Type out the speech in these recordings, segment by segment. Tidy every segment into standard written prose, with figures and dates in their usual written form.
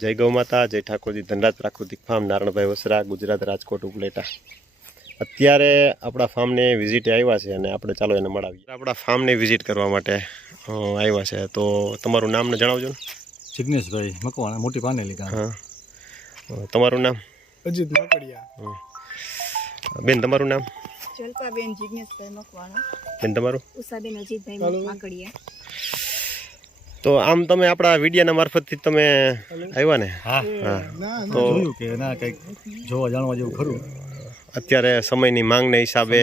જય ગૌ માતા, જય ઠાકોરજી, ધનરાજ પ્રાકૃતિક ફાર્મ, નારણભાઈ વસરા, ગુજરાત, રાજકોટ, ઉપલેટા. અત્યારે આપણા ફાર્મને વિઝિટે આવ્યા છે અને આપણે ચાલો એને મળાવીએ. આપણા ફાર્મને વિઝિટ કરવા માટે આવ્યા છે, તો તમારું નામ ને જણાવજો ને. જિગ્નેશભાઈ મકવાણા, મોટી પાનેલી ગામ. હા, તમારું નામ? અજીત માકડિયા. બેન, તમારું નામ? જલપાબેન જિગ્નેશભાઈ મકવાણા. બેન, તમારું? ઉષાબેન અજીતભાઈ માકડિયા. તો આમ તમે આપણા વિડીયોના મારફતથી તમે આવ્યા ને? હા હા. તો જોયું કે ના કંઈક જોવા જાણવા જેવું ખરું. અત્યારે સમયની માંગને હિસાબે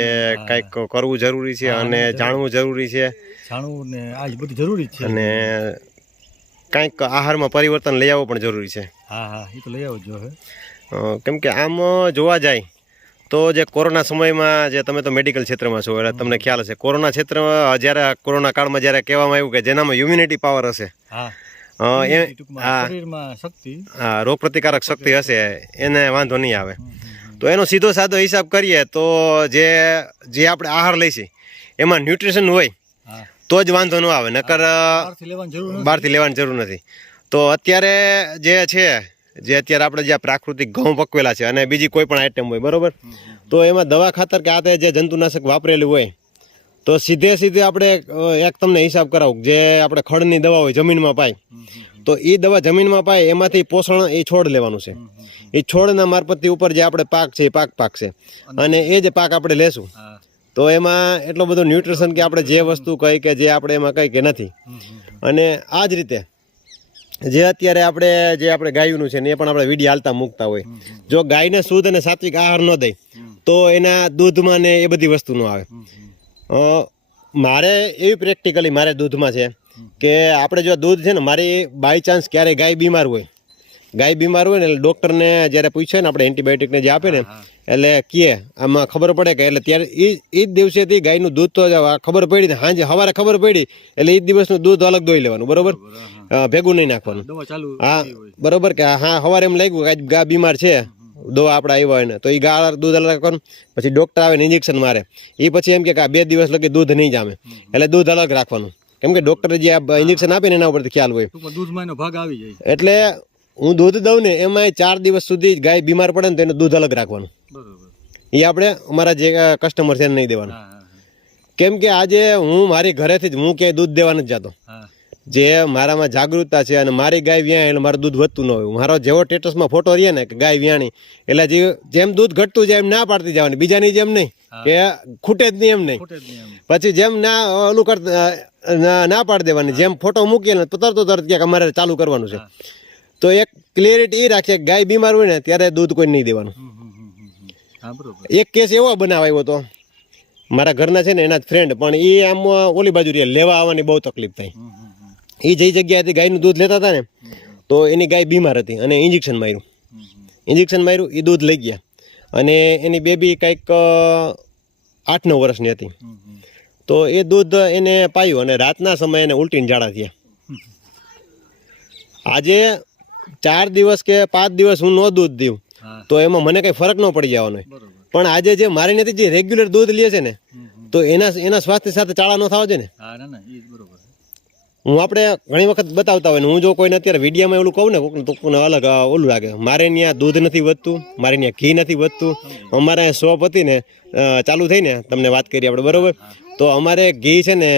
કંઈક કરવું જરૂરી છે અને જાણવું જરૂરી છે. જાણવું ને આજ બધું જરૂરી છે અને કંઈક આહારમાં પરિવર્તન લઈ આવવું પણ જરૂરી છે. હા હા, એ તો લઈ આવવું જોઈએ. કેમ કે આમ જોવા જાય તો જે કોરોના સમયમાં જે તમે તો મેડિકલ ક્ષેત્રમાં છો એટલે તમને ખ્યાલ હશે. કોરોના ક્ષેત્રમાં જ્યારે કોરોના કાળમાં જ્યારે કહેવામાં આવ્યું કે જેનામાં ઇમ્યુનિટી પાવર હશે, રોગ પ્રતિકારક શક્તિ હશે, એને વાંધો નહીં આવે. તો એનો સીધો સાદો હિસાબ કરીએ તો જે આપણે આહાર લઈશું એમાં ન્યુટ્રિશન હોય તો જ વાંધો ન આવે, નકર બહારથી લેવાની જરૂર નથી. તો અત્યારે જે છે અત્યારે આપણે જે પ્રાકૃતિક ઘઉં પકવેલા છે અને બીજી કોઈ પણ આઈટમ હોય, બરોબર, તો એમાં દવા ખાતર કે આ જે જંતુનાશક વાપરેલું હોય તો સીધે આપણે એક તમને હિસાબ કરાવું, જે આપણે ખડની દવા હોય જમીનમાં પાય તો એ દવા જમીનમાં પાય એમાંથી પોષણ એ છોડ લેવાનું છે. એ છોડના મારફતથી ઉપર જે આપણે પાક છે એ પાક પાકશે અને એ જે પાક આપણે લેશું તો એમાં એટલો બધો ન્યુટ્રિશન કે આપણે જે વસ્તુ કહી કે જે આપણે એમાં કહી કે નથી. અને આ જ રીતે જે અત્યારે આપણે ગાયનું છે ને એ પણ આપણે વિડીયો હાલતા મૂકતા હોય. જો ગાયને શુદ્ધ અને સાત્વિક આહાર ન દે તો એના દૂધમાં ને એ બધી વસ્તુ ન આવે. મારે એવી પ્રેક્ટિકલી મારે દૂધમાં છે કે આપણે જો દૂધ છે ને, મારી બાય ચાન્સ ક્યારેય ગાય બીમાર હોય ને એટલે ડૉક્ટરને જ્યારે પૂછે ને આપણે એન્ટીબાયોટિકને જે આપે ને એટલે કહે આમાં ખબર પડે કે એટલે ત્યારે એ જ દિવસેથી ગાયનું દૂધ તો ખબર પડી ને સાંજે સવારે ખબર પડી એટલે એ જ દિવસનું દૂધ અલગ દોઈ લેવાનું, બરોબર, ભેગું નહીં નાખવાનું. હા, બરોબર, કે હા સવારે એમ લાગ્યું કે ગા બીમાર છે, દવા આપણે આવ્યા હોય ને તો એ ગા દૂધ અલગ રાખવાનું. પછી ડૉક્ટર આવે ને ઇન્જેક્શન મારે, એ પછી એમ કે આ 2 દિવસ લગી દૂધ નહીં જામે એટલે દૂધ અલગ રાખવાનું. કેમ કે ડૉક્ટરે જે ઇન્જેક્શન આપે ને એના ઉપરથી ખ્યાલ હોય. એટલે હું દૂધ દઉં ને એમાં 4 દિવસ સુધી ગાય બીમાર પડે ને તો એનું દૂધ અલગ રાખવાનું. એ આપણે અમારા જે કસ્ટમર છે એને નહીં દેવાનું. કેમ કે આજે હું મારી ઘરેથી જ હું ક્યાંય દૂધ દેવા નથી જતો. જે મારામાં જાગૃતતા છે અને મારી ગાય વ્યાય એટલે મારું દૂધ વધતું ન હોય. મારો જેવો સ્ટેટસમાં ફોટો રહે ને કે ગાય વ્યાણી એટલે જેમ દૂધ ઘટતું જાય એમ ના પાડતી જવાની, બીજાની જેમ નહીં કે ખૂટે જ નહીં એમ નહીં. પછી જેમ ના ઓલું કરતા ના પાડી દેવાની, જેમ ફોટો મૂકીએ ને તો તરત ક્યાંક અમારે ચાલુ કરવાનું છે. તો એક ક્લિયરિટી એ રાખીએ કે ગાય બીમાર હોય ને ત્યારે દૂધ કોઈ નહીં દેવાનું. એક કેસ એવો બનાવાયો હતો મારા ઘરના છે ને એના જ ફ્રેન્ડ, પણ એ આમ ઓલી બાજુ લેવા આવવાની બહુ તકલીફ થઈ. એ જે જગ્યાએથી ગાયનું દૂધ લેતા હતા ને તો એની ગાય બીમાર હતી અને ઇન્જેક્શન માર્યું, એ દૂધ લઈ ગયા અને એની બેબી કંઈક 8-9 વર્ષની હતી. તો એ દૂધ એને પાયું અને રાતના સમયે એને ઉલટીને ઝાડા થયા. આજે 4 દિવસ કે 5 દિવસ હું ન દૂધ દઉં તો એમાં મને કંઈ ફરક ન પડી જવાનો હોય. પણ આજે જે મારી નથી જે રેગ્યુલર દૂધ લે છે ને તો એના સ્વાસ્થ્ય સાથે ચાળા ન થવા છે ને. હું આપણે ઘણી વખત બતાવતા હોય ને હું જો કોઈને અત્યારે વિડીયોમાં એવું કહું ને તો કોઈને અલગ ઓલું લાગે. મારે ત્યાં દૂધ નથી વધતું, મારે ત્યાં ઘી નથી વધતું. અમારે શોપ હતી ને ચાલુ થઈને તમને વાત કરી આપણે, બરોબર, તો અમારે ઘી છે ને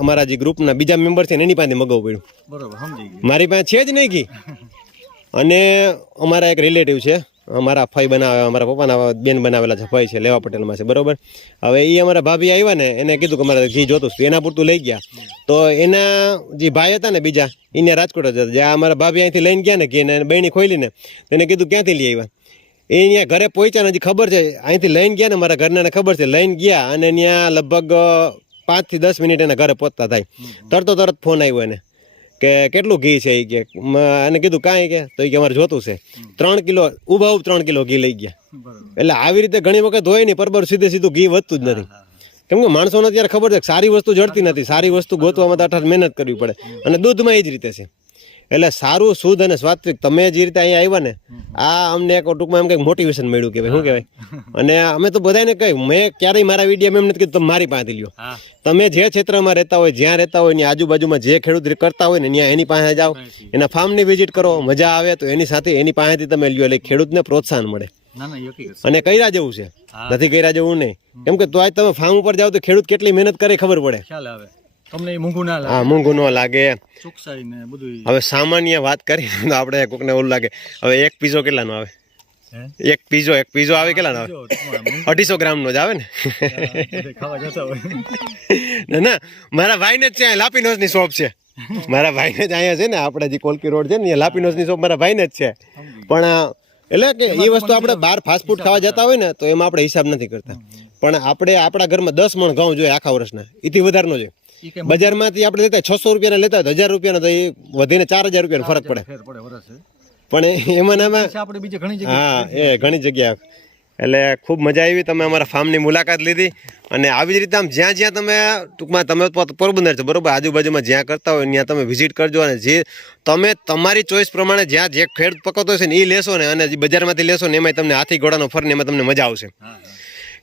અમારા જે ગ્રુપના બીજા મેમ્બર છે ને એની પાસે મગાવવું પડ્યું. મારી પાસે છે જ નહીં ઘી. અને અમારા એક રિલેટિવ છે, અમારા ફઈ બનાવે, અમારા પપ્પાના બેન બનાવેલા છે, ફઈ છે, લેવા પટેલમાં છે, બરોબર. હવે એ અમારા ભાભી આવ્યા ને એને કીધું કે મારે ઘી જોતું હતું, એના પૂરતું લઈ ગયા. તો એના જે ભાઈ હતા ને બીજા એને રાજકોટ જ હતા, જ્યાં અમારા ભાભી અહીંથી લઈને ગયા ને ઘી ને બહેની ખોલી ને એને કીધું ક્યાંથી લઈ આવ્યા. એ અહીંયા ઘરે પહોંચ્યા ને હજી ખબર છે અહીંથી લઈને ગયા ને મારા ઘરનાને ખબર છે, લઈને ગયા અને ત્યાં લગભગ 5 થી 10 મિનિટ એના ઘરે પહોંચતા થાય. તરત ફોન આવ્યો એને કે કેટલું ઘી છે એ કે. એને કીધું કાંઈ કે તો એ કે અમારે જોતું છે 3 કિલો, ઊભા 3 કિલો ઘી લઈ ગયા. એટલે આવી રીતે ઘણી વખત હોય નહીં, પરબર સીધું ઘી વધતું જ નથી. કેમ કે માણસોને અત્યારે ખબર છે કે સારી વસ્તુ જડતી નથી, સારી વસ્તુ ગોતવામાં તો 18 મહેનત કરવી પડે અને દૂધમાં એ જ રીતે છે. એટલે સારું શુદ્ધ અને સાત્વિક તમે જે રીતે અહીંયા આવ્યા ને આ અમને એક ટૂંકમાં એમ કંઈક મોટિવેશન મળ્યું કે ભાઈ શું કહેવાય. અને અમે તો બધાને કહ્યું, મેં ક્યારેય મારા વિડીયો એમ નથી કીધું તમે મારી પાસે લ્યો. હા તમે જે ક્ષેત્રમાં રહેતા હોય, જ્યાં રહેતા હોય એની આજુબાજુમાં જે ખેડૂત કરતા હોય ને ત્યાં એની પાસે જાઓ, એના ફાર્મની વિઝિટ કરો, મજા આવે તો એની સાથે એની પાસેથી તમે લ્યો, એટલે ખેડૂતને પ્રોત્સાહન મળે. ના ના એ હકીકત છે. અને કર્યા જેવું છે, નથી કર્યા જેવું નહીં. કેમ કે તો આજ તમે ફાર્મ ઉપર જાઓ તો ખેડૂત કેટલી મહેનત કરે ખબર પડે. ખ્યાલ આવે તમને એ મોંઘું ના હા, લાગે, મોંઘું ન લાગે. ચોકસાઈ ને બધું. હવે સામાન્ય વાત કરીએ તો આપણે કોકને ઓલું લાગે. હવે એક પીઝો કેટલાનો આવે? હે એક પીઝો આવે કેટલાનો આવે? જો, ટૂંકમાં મોંઘું 250 ગ્રામનો જ આવે ને. ખાવા જતા હોય. ના ના, મારા ભાઈને જ ત્યાં લાપીનોસની શોપ છે. મારા ભાઈને જ અહીંયા છે ને, આપણે જે કોલકી રોડ છે ને અહીંયા લાપીનોસની શોપ મારા ભાઈને જ છે. પણ એટલે કે એ વસ્તુ આપણે બહાર ફાસ્ટ ફૂડ ખાવા જતા હોય ને તો એમાં આપણે હિસાબ નથી કરતા. પણ આપણે આપણા ઘરમાં 10 મણ ઘઉં જોઈએ આખા વર્ષના, એથી વધારનો જોઈએ. ઈ કે બજારમાંથી આપણે લેતા 600 રૂપિયાના લેતા હોય 1000 રૂપિયાના, તો એ વધીને 4000 રૂપિયાનો ફરક પડે. ફેર પડે વરસ છે. પણ એમાં ને એમાં છે આપણે બીજે ઘણી જગ્યાએ. હા, એ ઘણી જગ્યા. એટલે ખૂબ મજા આવી, તમે અમારા ફાર્મની મુલાકાત લીધી. અને આવી જ રીતે આમ જ્યાં જ્યાં તમે ટૂંકમાં તમે પોરબંદર છો બરોબર, આજુબાજુમાં જ્યાં કરતા હોય ત્યાં તમે વિઝિટ કરજો. અને જે તમે તમારી ચોઈસ પ્રમાણે જ્યાં જે ખેડૂત પકવતો હશે ને એ લેશો ને, અને જે બજારમાંથી લેશો ને એમાં તમને હાથી ઘોડાનો ફર ને એમાં તમને મજા આવશે. હા હા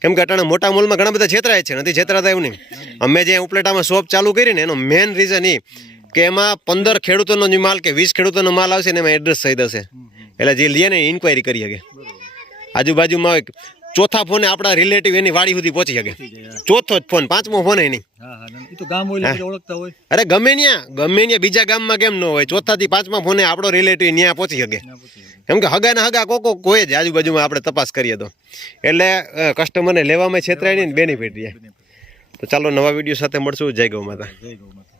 કેમ કે અટાણે મોટા મોલમાં ઘણા બધા છેતરાય છે, નથી છેતરાતા એવું નહીં. અમે જે ઉપલેટામાં શોપ ચાલુ કરી ને એનો મેઇન રીઝન એ કે એમાં 15 ખેડૂતોનો જે માલ કે 20 ખેડૂતોનો માલ આવશે ને એમાં એડ્રેસ સહિત હશે. એટલે જે લે ને ઇન્ક્વાયરી કરી શકે. આજુબાજુમાં હોય, ચોથા ફોને આપણા રિલેટિવ એની વાડી સુધી પહોંચી શકે. ચોથો જ ફોન, 5મો ફોન એ નહીં. હા હા ના, ઈ તો ગામ હોય એટલે ઓળખતા હોય. અરે ગમે ત્યાં બીજા ગામમાં કેમ ન હોય, ચોથાથી 5મા ફોને આપણો રિલેટિવ ત્યાં પહોંચી શકે. ના પૂછે. કેમ કે હગાના હગા કોકો કોઈ જ આજુબાજુમાં આપણે તપાસ કરીએ તો. એટલે કસ્ટમરને લેવામાં છેતરાય નહીં, બેનિફિટ રહે. તો ચાલો નવા વિડીયો સાથે મળશું. જય ગૌ માતા. જય ગૌ માતા.